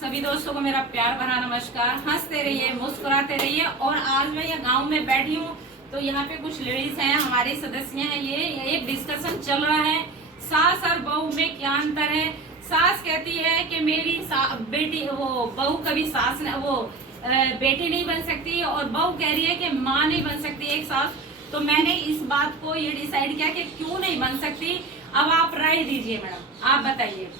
सभी दोस्तों को मेरा प्यार भरा नमस्कार। हंसते रहिए, मुस्कुराते रहिए। और आज मैं ये गांव में बैठी हूँ तो यहाँ पे कुछ लेडीज हैं, हमारी सदस्य हैं। ये एक डिस्कशन चल रहा है, सास और बहू में क्या अंतर है। सास कहती है कि मेरी बेटी, वो बहू कभी सास वो बेटी नहीं बन सकती, और बहू कह रही है कि माँ नहीं बन सकती एक सास। तो मैंने इस बात को ये डिसाइड किया कि क्यों नहीं बन सकती। अब आप राय दीजिए मैडम, आप बताइए।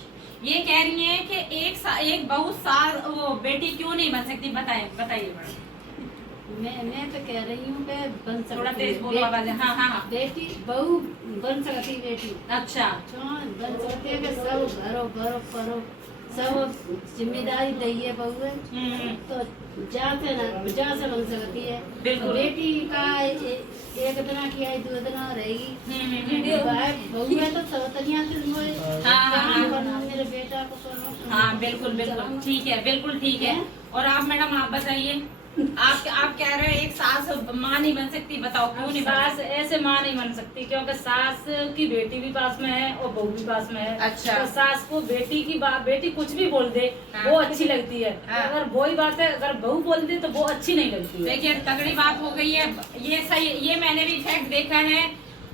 ये कह रही हैं कि एक बहू सास वो बेटी क्यों नहीं बन सकती, बताइए मैडम। मैं तो कह रही हूँ कि बन सकती, थोड़ा तेज बोलो आवाज। हाँ हाँ हाँ। बेटी बहू बन सकती, बेटी अच्छा बन सकती है कि सब घरों करो, सब जिम्मेदारी दइए बहू है तो जाते बन सकती है। बिल्कुल। बेटी का एक दिन की है, दो दिन रहेगी। बहू है तो सब तनिया मेरे बेटा को करो। हाँ बिल्कुल बिल्कुल ठीक है, बिल्कुल ठीक है। और आप मैडम आप बताइए, आप कह रहे हैं एक सास माँ नहीं बन सकती, बताओ क्यों नहीं? सास ऐसे माँ नहीं बन सकती क्योंकि सास की बेटी भी पास में है और बहू भी पास में है। अच्छा। तो सास को बेटी की बात, बेटी कुछ भी बोल दे हाँ। वो अच्छी लगती है। हाँ। अगर वही बात है, अगर बहू बोल दे तो वो अच्छी नहीं लगती है। देखिए तगड़ी बात हो गई है ये, सही। ये मैंने भी फैक्ट देखा है,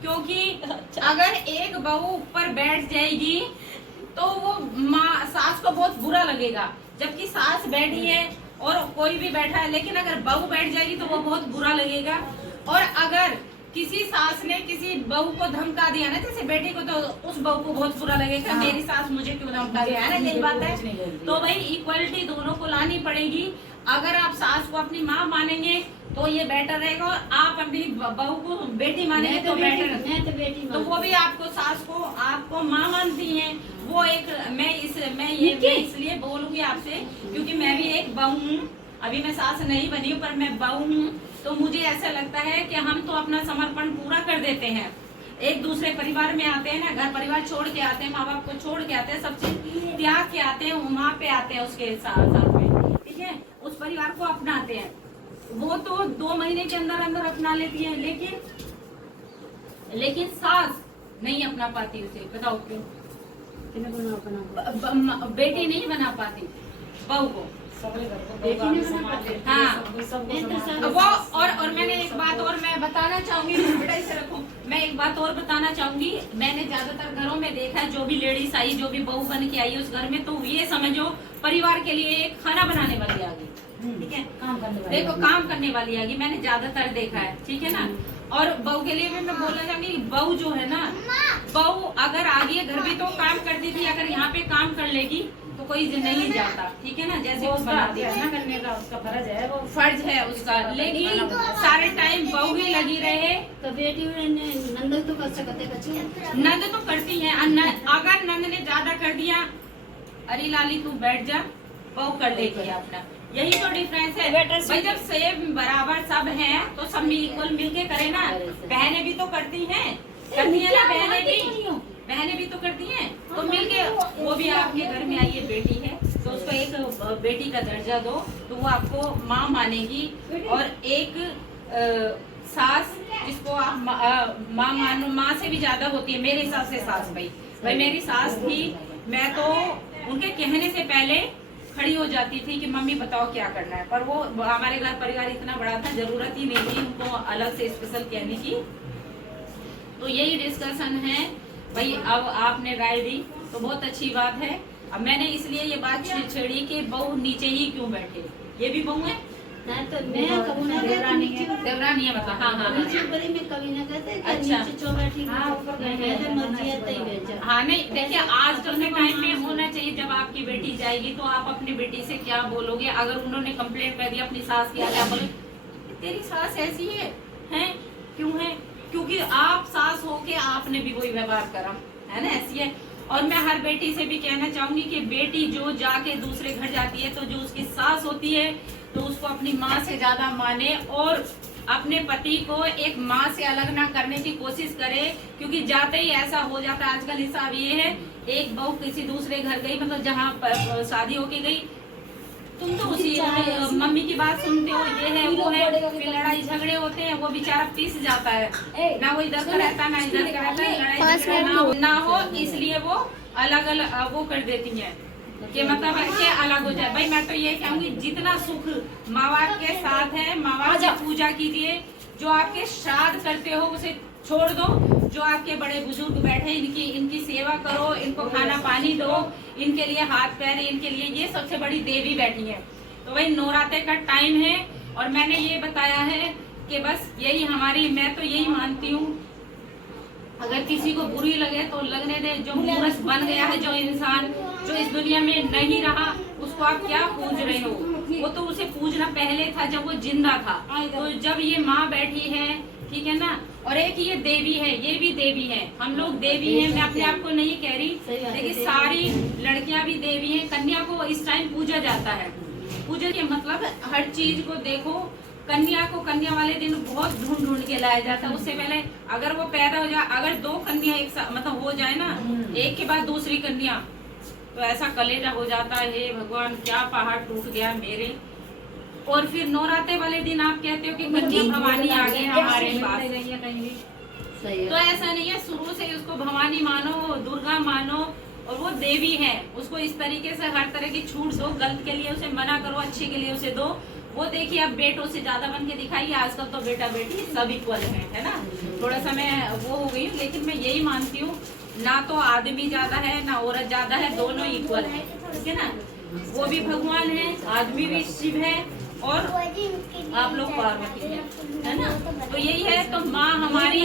क्योंकि अगर एक बहू ऊपर बैठ जाएगी तो वो माँ सास को बहुत बुरा लगेगा, जबकि सास बैठी है और कोई भी बैठा है, लेकिन अगर बहू बैठ जाएगी तो वो बहुत बुरा लगेगा। और अगर किसी सास ने किसी बहू को धमका दिया ना, जैसे बेटी को, तो उस बहू को बहुत बुरा लगेगा। हाँ। मेरी सास मुझे क्यों धमका दिया, है ना, यही बात है। तो भाई इक्वलिटी दोनों को लानी पड़ेगी। अगर आप सास को अपनी माँ मानेंगे तो ये बेटर रहेगा, और आप अपनी बहू को बेटी मानेंगे तो बेटर। तो वो भी आपको सास को आपको माँ मानती हैं। वो एक मैं इसलिए बोलूंगी आपसे क्योंकि मैं भी एक बहू हूँ। अभी मैं सास नहीं बनी हूँ पर मैं बहू हूँ। तो मुझे ऐसा लगता है कि हम तो अपना समर्पण पूरा कर देते हैं, एक दूसरे परिवार में आते हैं ना, घर परिवार छोड़ के आते हैं, माँ बाप को छोड़ के आते हैं, सब चीज त्याग के आते हैं, वहाँ पे आते हैं उसके साथ में, ठीक है, उस परिवार को अपनाते हैं। वो तो 2 महीने के अंदर अंदर अपना लेती है, लेकिन सास नहीं अपना पाती उसे, बताओ क्यों? बेटी नहीं बना पाती बहू को। हाँ वो और मैंने एक बात और मैं बताना चाहूंगी, बेटा इसे रखो। मैं एक बात और बताना चाहूंगी, मैंने ज्यादातर घरों में देखा है, जो भी लेडीज आई, जो भी बहू बन के आई उस घर में, तो ये समझो परिवार के लिए एक खाना बनाने वाली आ गई, ठीक है, काम करने वाली आ गई। मैंने ज्यादातर देखा है, ठीक है ना। और बहू के लिए भी मैं बोलना चाहूंगी, बहू जो है ना, बहू अगर आ गई है घर भी तो काम करती थी, अगर यहाँ पे काम कर लेगी तो कोई नहीं जाता, ठीक है ना। जैसे वो ना करने का उसका फर्ज है, वो फर्ज है उसका, लेकिन सारे टाइम बहू ही लगी रहे तो बेटी नंद तो कर सकते, नंद तो करती है। अगर नंद ने ज्यादा कर दिया, अरे लाली तू बैठ जा, बहू कर लेगी अपना। यही तो डिफरेंस है भाई। जब सेम बराबर सब हैं तो सब इक्वल मिलके करे ना। बहनें भी तो करती हैं ना, बहनें भी तो करती हैं, तो मिलके। वो भी आपके घर में आई है, बेटी है, तो उसको एक बेटी का दर्जा दो तो वो आपको माँ मानेगी। और एक सास जिसको आप माँ मानो, माँ से भी ज्यादा होती है मेरे हिसाब से सास। भाई मेरी सास थी, मैं तो उनके कहने से पहले खड़ी हो जाती थी कि मम्मी बताओ क्या करना है। पर वो हमारे घर परिवार इतना बड़ा था, जरूरत ही नहीं थी उनको अलग से स्पेशल कहने की। तो यही डिस्कशन है भाई। अब आपने राय दी तो बहुत अच्छी बात है। अब मैंने इसलिए ये बात छेड़ी कि बहू नीचे ही क्यों बैठे, ये भी बहू है ना, तो मैं कभी ना देवरानी है मतलब। हाँ नीचे बड़ी में कभी ना कहते। अच्छा। नीचे चो बैठी, मर्जी है तई बेच। हाँ नहीं, देखिए आजकल के टाइम में होना चाहिए, जब आपकी बेटी जाएगी तो आप अपनी बेटी से क्या बोलोगे। अगर उन्होंने कंप्लेंट कर दिया अपनी सास की, क्या बोले, तेरी सास ऐसी है क्यों है? क्योंकि आप सास हो के आपने भी वही व्यवहार करा है ना, ऐसी है। और मैं हर बेटी से भी कहना चाहूंगी कि बेटी जो जाके दूसरे घर जाती है तो जो उसकी सास होती है तो उसको अपनी माँ से ज्यादा माने, और अपने पति को एक माँ से अलग ना करने की कोशिश करे। क्योंकि जाते ही ऐसा हो जाता है, आजकल हिसाब ये है, एक बहू किसी दूसरे घर गई, मतलब जहाँ शादी होके गई, तुम तो उसी मम्मी की बात सुनते हो, ये है वो है, फिर लड़ाई झगड़े होते हैं, वो बेचारा पीस जाता है ना, वो इधर का रहता ना इधर का रहता है, लड़ाई झगड़े ना हो, इसलिए वो अलग अलग वो कर देती हैं। कि मतलब है कि अलग हो जाए। भाई मैं तो ये कहूंगी जितना सुख माँ बाप के साथ है, माँ बाप की पूजा कीजिए। जो आपके श्राद्ध करते हो उसे छोड़ दो। जो आपके बड़े बुजुर्ग बैठे इनकी सेवा करो, इनको खाना पानी दो, इनके लिए हाथ पैर, इनके लिए ये सबसे बड़ी देवी बैठी है। तो वही नवरात्रे का टाइम है और मैंने ये बताया है कि बस यही हमारी, मैं तो यही मानती हूँ, अगर किसी को बुरी लगे तो लगने दे। जो मूर्ख बन गया है, जो इंसान जो इस दुनिया में नहीं रहा, उसको आप क्या पूज रहे हो? वो तो उसे पूजना पहले था जब वो जिंदा था। तो जब ये माँ बैठी है, ठीक है ना, और एक ये देवी है, ये भी देवी है, हम लोग देवी हैं। मैं अपने आप को नहीं कह रही, लेकिन सारी लड़कियां भी देवी हैं। कन्या को इस टाइम पूजा जाता है। पूजा के मतलब हर चीज को देखो, कन्या को कन्या वाले दिन बहुत ढूंढ ढूंढ के लाया जाता है। उससे पहले अगर वो पैदा हो जाए, अगर 2 कन्या एक साथ मतलब हो जाए ना, एक के बाद दूसरी कन्या, तो ऐसा कलेजा हो जाता है, हे भगवान क्या पहाड़ टूट गया मेरे। और फिर नवरात्रे वाले दिन आप कहते हो कि कन्या भवानी आ गए हमारे पास, तो ऐसा नहीं है। शुरू से उसको भवानी मानो, दुर्गा मानो, और वो देवी है। उसको इस तरीके से हर तरह की छूट दो, गलत के लिए उसे मना करो, अच्छे के लिए उसे दो। वो देखिए अब बेटों से ज्यादा बन के दिखाइए। आजकल तो बेटा बेटी सब इक्वल है ना। थोड़ा सा मैं वो हो गई, लेकिन मैं यही मानती हूँ, ना तो आदमी ज्यादा है ना औरत ज्यादा है, दोनों इक्वल है, ठीक है ना। वो भी भगवान है, आदमी भी शिव है, और आप लोग पार्वती है ना। तो यही है। तो माँ हमारी,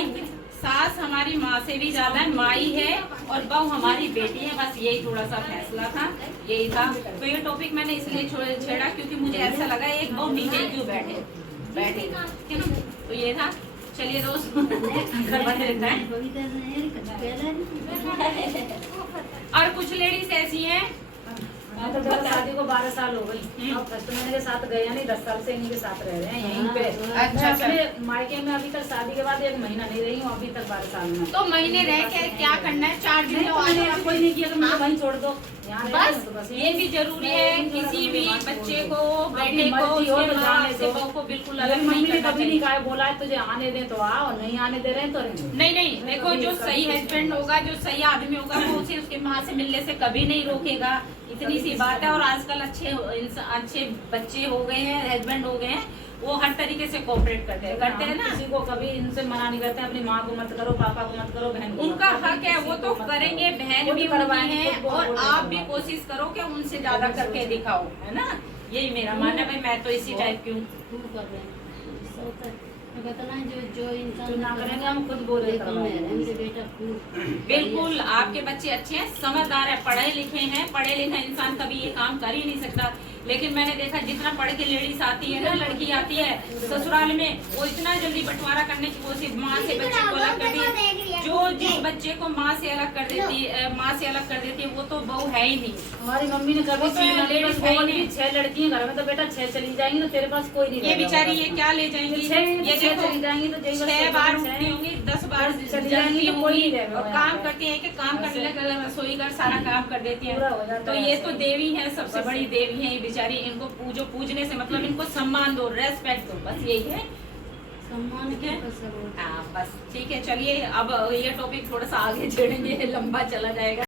सास हमारी माँ से भी ज्यादा है, माई है, और बहू हमारी बेटी है। बस यही थोड़ा सा फैसला था, यही था। तो ये टॉपिक मैंने इसलिए छेड़ा क्योंकि मुझे ऐसा लगा एक बहू नीचे क्यों बैठे, ठीक है ना। तो ये था। चलिए दोस्त घर बने रहता है। और कुछ लेडीज ऐसी हैं, मैं तो जब शादी को 12 साल हो गई, अब कस्टमर के साथ गए नहीं, 10 साल से इनके साथ रह रहे हैं यहीं पे। अच्छा। अपने मायके में अभी तक शादी के बाद 1 महीना नहीं रही हूँ, अभी तक 12 साल में। तो महीने रह के क्या करना है? 4 दिन तो मैंने ऐसा कोई नहीं किया कि मुझे वहीं छोड़ दो। बस ये भी जरूरी है, किसी भी बच्चे को, बेटे को, उसके माँ से बहू को बिल्कुल अलग नहीं करना कभी नहीं चाहिए। कहा, बोला है तुझे आने दे तो आ, और नहीं आने दे रहे हैं तो रहने। नहीं, देखो जो सही हस्बैंड होगा, जो सही आदमी होगा, वो उसे उसके माँ से मिलने से कभी नहीं रोकेगा। इतनी सी बात है। और आजकल अच्छे बच्चे हो गए हैं, हस्बैंड हो गए हैं, वो हर तरीके से कोऑपरेट करते हैं ना। किसी को कभी इनसे मना नहीं करते, अपनी माँ को मत करो, पापा को मत करो, बहन को उनका हक है, वो तो करेंगे। बहन भी उनकी है, और आप भी कोशिश करो कि उनसे ज्यादा करके दिखाओ, है ना। यही मेरा मानना है। मैं तो इसी टाइप की हूँ। जो इंसान ना करेंगे हम खुद बोले बेटा बिल्कुल आपके बच्चे अच्छे हैं, समझदार है, पढ़े लिखे हैं। पढ़े लिखा इंसान कभी ये काम कर ही नहीं सकता। लेकिन मैंने देखा जितना पढ़ के लेडीज आती है ना, लड़की आती है ससुराल में, वो इतना जल्दी बंटवारा करने की कोशिश, माँ से बच्चे को अलग कर दी। जो जिस बच्चे को माँ से अलग कर देती है, वो तो बहू है ही नहीं। हमारी मम्मी ने कभी तो लेडीज है ही नहीं। 6 लड़की घर में, तो बेटा 6 चली जाएंगी तो तेरे पास कोई नहीं। ये बेचारी ये क्या ले जाएंगी? ये 6 देखो चली जाएंगी तो 6 बार उठती होंगी, 10 बार चली जलती जाएंगी, कोई होंगी, नहीं रहेगा और यहाँ काम पे। करती है कि काम करने लगे, रसोई घर सारा काम कर देती पूरा हो है। जाता तो है ये ऐसे। तो देवी है, सबसे बड़ी देवी है ये बेचारी। इनको पूजो, पूजने से मतलब इनको सम्मान दो, रेस्पेक्ट दो, बस यही है। सम्मान ठीक है। हाँ बस ठीक है। चलिए अब ये टॉपिक थोड़ा सा आगे छेड़ेंगे, लंबा चला जाएगा।